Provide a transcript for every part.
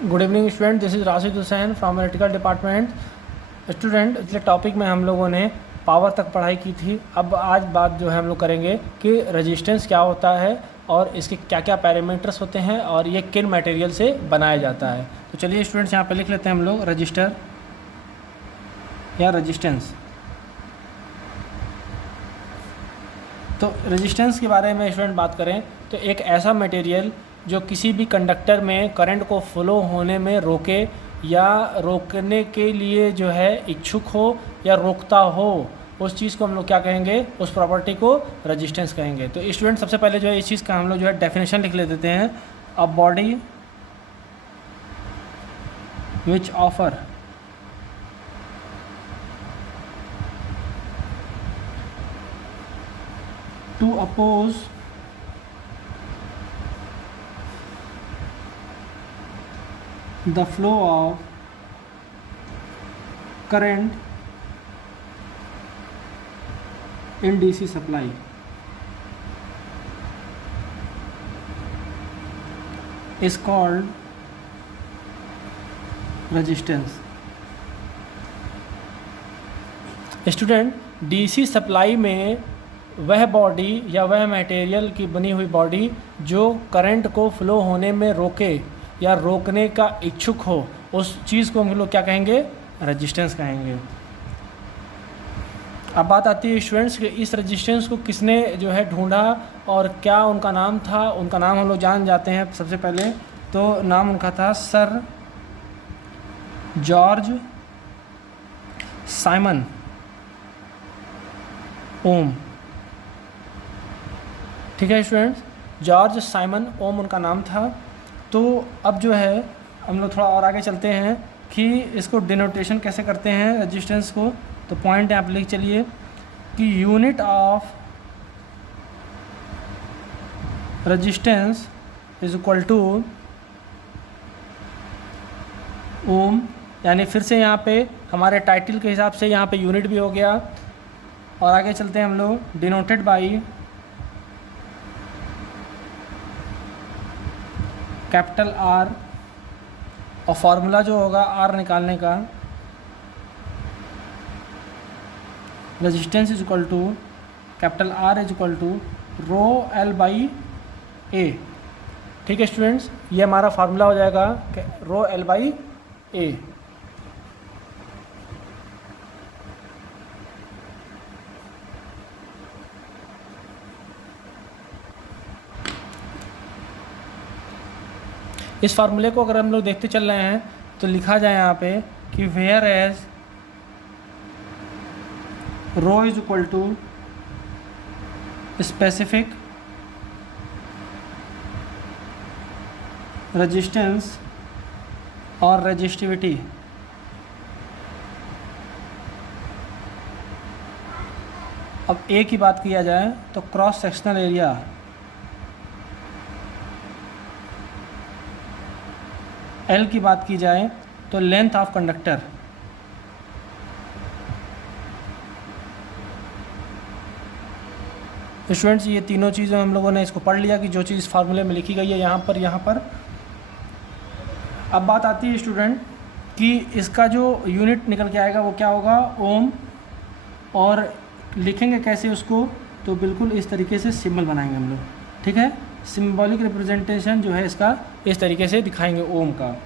Good evening student, this is Rashid Hussain from electrical department. Student, पिछले topic में हम लोगों ने पावर तक पढ़ाई की थी। अब आज बात जो है हम लोग करेंगे कि रेजिस्टेंस क्या होता है और इसके क्या क्या पैरामीटर्स होते हैं और ये किन मटेरियल से बनाया जाता है। तो चलिए स्टूडेंट्स, यहाँ पे लिख लेते हैं हम लोग रजिस्टर या रेजिस्टेंस। तो रेजिस्टेंस के बारे में स्टूडेंट बात करें तो एक ऐसा मटेरियल जो किसी भी कंडक्टर में करंट को फ्लो होने में रोके या रोकने के लिए जो है इच्छुक हो या रोकता हो, उस चीज़ को हम लोग क्या कहेंगे, उस प्रॉपर्टी को रेजिस्टेंस कहेंगे। तो स्टूडेंट सबसे पहले जो है इस चीज़ का हम लोग जो है डेफिनेशन लिख ले देते हैं। A body which offer to oppose the flow of current in DC supply is called resistance। Student, DC supply में वह बॉडी या वह मटेरियल की बनी हुई बॉडी जो करंट को फ्लो होने में रोके या रोकने का इच्छुक हो, उस चीज़ को हम लोग क्या कहेंगे, रेजिस्टेंस कहेंगे। अब बात आती है स्टूडेंट्स कि इस रेजिस्टेंस को किसने जो है ढूंढा और क्या उनका नाम था। उनका नाम हम लोग जान जाते हैं। सबसे पहले तो नाम उनका था सर जॉर्ज साइमन ओम। ठीक है स्टूडेंट्स, जॉर्ज साइमन ओम उनका नाम था। तो अब जो है हम लोग थोड़ा और आगे चलते हैं कि इसको डिनोटेशन कैसे करते हैं रेजिस्टेंस को। तो पॉइंट आप लिख चलिए कि unit of resistance is equal to ohm. यानी फिर से यहाँ पे हमारे टाइटल के हिसाब से यहाँ पे यूनिट भी हो गया। और आगे चलते हैं हम लोग, डिनोटेड बाई कैपिटल आर, और फार्मूला जो होगा आर निकालने का, resistance is equal to capital R is equal to rho L by A. ठीक है स्टूडेंट्स, ये हमारा फार्मूला हो जाएगा रो एल बाई ए। इस फार्मूले को अगर हम लोग देखते चल रहे हैं तो लिखा जाए यहाँ पे कि where as rho is equal to specific resistance और रेजिस्टिविटी। अब ए की बात किया जाए तो क्रॉस सेक्शनल एरिया, एल की बात की जाए तो लेंथ ऑफ कंडक्टर, स्टूडेंट्स ये तीनों चीज़ें हम लोगों ने इसको पढ़ लिया कि जो चीज़ इस फार्मूले में लिखी गई है यहाँ पर। अब बात आती है स्टूडेंट कि इसका जो यूनिट निकल के आएगा वो क्या होगा, ओम। और लिखेंगे कैसे उसको, तो बिल्कुल इस तरीके से सिंबल बनाएंगे हम लोग। ठीक है, सिंबॉलिक रिप्रेजेंटेशन जो है इसका इस तरीके से दिखाएंगे ओम का।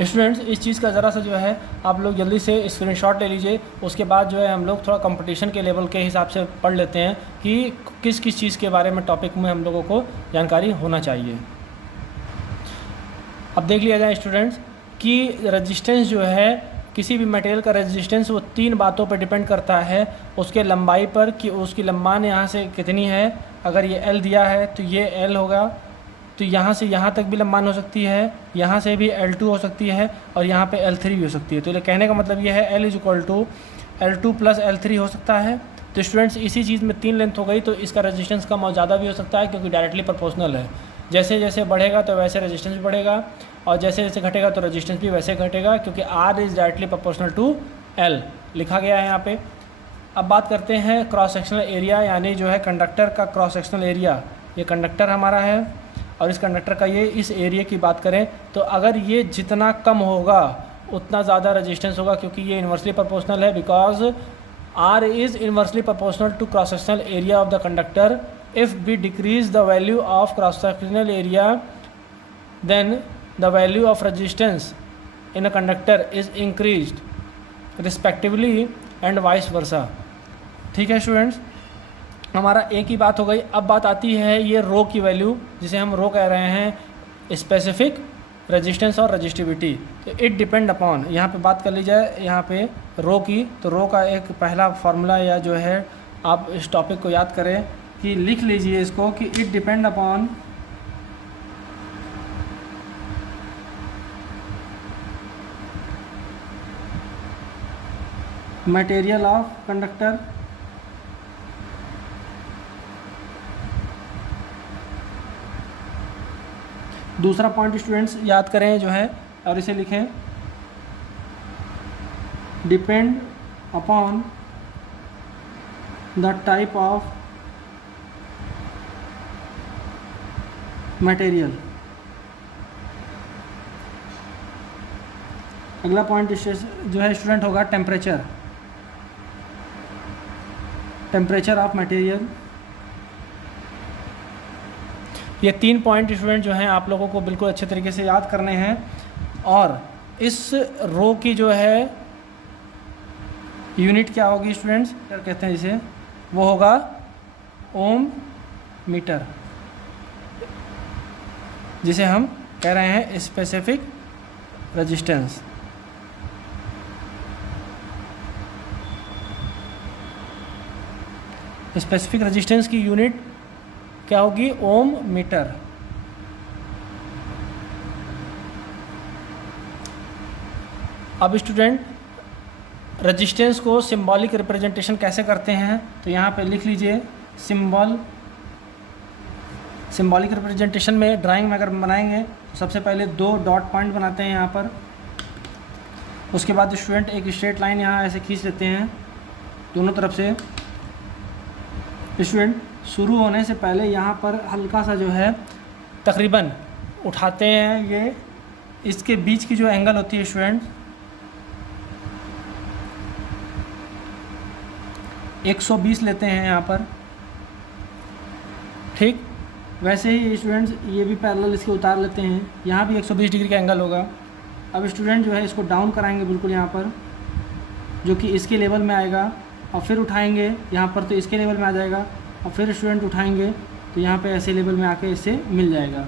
स्टूडेंट्स, इस चीज़ का ज़रा सा जो है आप लोग जल्दी से स्क्रीनशॉट ले लीजिए। उसके बाद जो है हम लोग थोड़ा कंपटीशन के लेवल के हिसाब से पढ़ लेते हैं कि किस किस चीज़ के बारे में टॉपिक में हम लोगों को जानकारी होना चाहिए। अब देख लिया जाए स्टूडेंट्स कि रेजिस्टेंस जो है, किसी भी मटेरियल का रेजिस्टेंस वो तीन बातों पर डिपेंड करता है। उसके लंबाई पर कि उसकी लंबाई यहाँ से कितनी है। अगर ये एल दिया है तो ये एल होगा, तो यहाँ से यहाँ तक भी लंबाई हो सकती है, यहाँ से भी L2 हो सकती है और यहाँ पे L3 भी हो सकती है। तो ये कहने का मतलब ये है L is equal to L2 plus L3 हो सकता है। तो स्टूडेंट्स, इसी चीज़ में तीन लेंथ हो गई तो इसका रेजिस्टेंस कम और ज़्यादा भी हो सकता है क्योंकि डायरेक्टली प्रोपोर्शनल है। जैसे जैसे बढ़ेगा तो वैसे रेजिस्टेंस भी बढ़ेगा और जैसे जैसे घटेगा तो रेजिस्टेंस भी वैसे घटेगा, क्योंकि R is directly proportional to L लिखा गया है यहाँ पे। अब बात करते हैं क्रॉस सेक्शनल एरिया, यानी जो है कंडक्टर का क्रॉस सेक्शनल एरिया। ये कंडक्टर हमारा है और इस कंडक्टर का ये इस एरिया की बात करें तो अगर ये जितना कम होगा उतना ज़्यादा रेजिस्टेंस होगा, क्योंकि ये इन्वर्सली प्रोपोर्शनल है, because R is inversely proportional to cross sectional area of the conductor. If we decrease the value of cross sectional area, then the value of resistance in a conductor is increased respectively and vice versa. ठीक है students, हमारा एक ही बात हो गई। अब बात आती है ये रो की वैल्यू, जिसे हम रो कह रहे हैं स्पेसिफिक रेजिस्टेंस और रजिस्टिविटी। तो इट डिपेंड अपॉन, यहाँ पे बात कर ली जाए यहाँ पे रो की, तो रो का एक पहला फार्मूला या जो है आप इस टॉपिक को याद करें कि लिख लीजिए इसको कि it depend upon material of conductor दूसरा पॉइंट स्टूडेंट्स याद करें जो है और इसे लिखें, depend upon the type of material. अगला पॉइंट जो है स्टूडेंट होगा टेम्परेचर, टेम्परेचर ऑफ मटेरियल। ये 3 पॉइंट स्टूडेंट जो हैं आप लोगों को बिल्कुल अच्छे तरीके से याद करने हैं। और इस रो की जो है यूनिट क्या होगी स्टूडेंट्स, क्या कहते हैं जिसे, वो होगा ओम मीटर, जिसे हम कह रहे हैं स्पेसिफिक रेजिस्टेंस। स्पेसिफिक रेजिस्टेंस की यूनिट क्या होगी, ओम मीटर। अब स्टूडेंट रेजिस्टेंस को सिंबॉलिक रिप्रेजेंटेशन कैसे करते हैं, तो यहाँ पे लिख लीजिए सिंबॉलिक रिप्रेजेंटेशन में ड्राइंग में अगर बनाएंगे तो सबसे पहले 2 डॉट पॉइंट बनाते हैं यहाँ पर। उसके बाद स्टूडेंट एक स्ट्रेट लाइन यहाँ ऐसे खींच लेते हैं दोनों तरफ से। स्टूडेंट शुरू होने से पहले यहाँ पर हल्का सा जो है तकरीबन उठाते हैं, ये इसके बीच की जो एंगल होती है स्टूडेंट 120 लेते हैं यहाँ पर, ठीक। वैसे ही स्टूडेंट्स ये भी पैरेलल इसके उतार लेते हैं, यहाँ भी 120 डिग्री का एंगल होगा। अब स्टूडेंट जो है इसको डाउन कराएंगे बिल्कुल यहाँ पर, जो कि इसके लेवल में आएगा, और फिर उठाएंगे यहाँ पर तो इसके लेवल में आ जाएगा, और फिर स्टूडेंट उठाएंगे तो यहाँ पे ऐसे लेवल में आके इससे मिल जाएगा।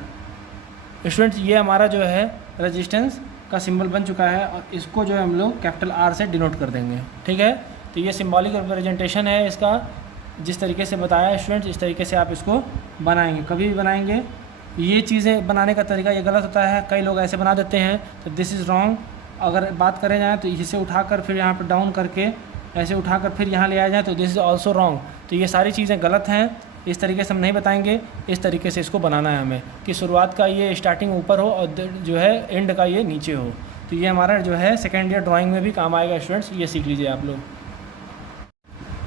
स्टूडेंट्स ये हमारा जो है रेजिस्टेंस का सिंबल बन चुका है, और इसको जो है हम लोग कैपिटल R से डिनोट कर देंगे, ठीक है। तो ये सिंबॉलिक रिप्रेजेंटेशन है इसका, जिस तरीके से बताया स्टूडेंट्स इस तरीके से आप इसको बनाएंगे। कभी भी बनाएंगे ये चीज़ें बनाने का तरीका ये गलत होता है, कई लोग ऐसे बना देते हैं, तो दिस इज़ रॉन्ग। अगर बात करें जाए तो इसे उठाकर फिर यहाँ पर डाउन करके ऐसे उठाकर फिर यहाँ ले आया जाए तो दिस इज़ ऑल्सो रॉन्ग। तो ये सारी चीज़ें गलत हैं, इस तरीके से हम नहीं बताएंगे, इस तरीके से इसको बनाना है हमें कि शुरुआत का ये स्टार्टिंग ऊपर हो और जो है एंड का ये नीचे हो। तो ये हमारा जो है सेकेंड ईयर ड्राइंग में भी काम आएगा स्टूडेंट्स, ये सीख लीजिए आप लोग।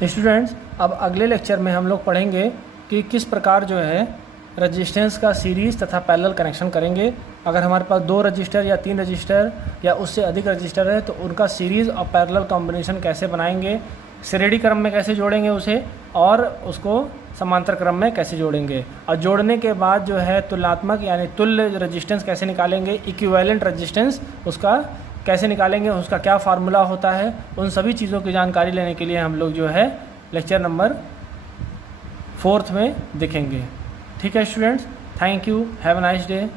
स्टूडेंट्स अब अगले लेक्चर में हम लोग पढ़ेंगे कि किस प्रकार जो है रजिस्टेंस का सीरीज़ तथा पैरेलल कनेक्शन करेंगे। अगर हमारे पास 2 रजिस्टर या 3 रजिस्टर या उससे अधिक रजिस्टर है तो उनका सीरीज़ और पैरेलल कॉम्बिनेशन कैसे बनाएंगे, श्रेणी क्रम में कैसे जोड़ेंगे उसे, और उसको समांतर क्रम में कैसे जोड़ेंगे, और जोड़ने के बाद जो है तुलनात्मक यानी तुल्य रजिस्टेंस कैसे निकालेंगे, इक्विवेलेंट रजिस्टेंस उसका कैसे निकालेंगे, उसका क्या फार्मूला होता है। उन सभी चीज़ों की जानकारी लेने के लिए हम लोग जो है लेक्चर नंबर 4 में देखेंगे। ठीक है students, thank you, have a nice day.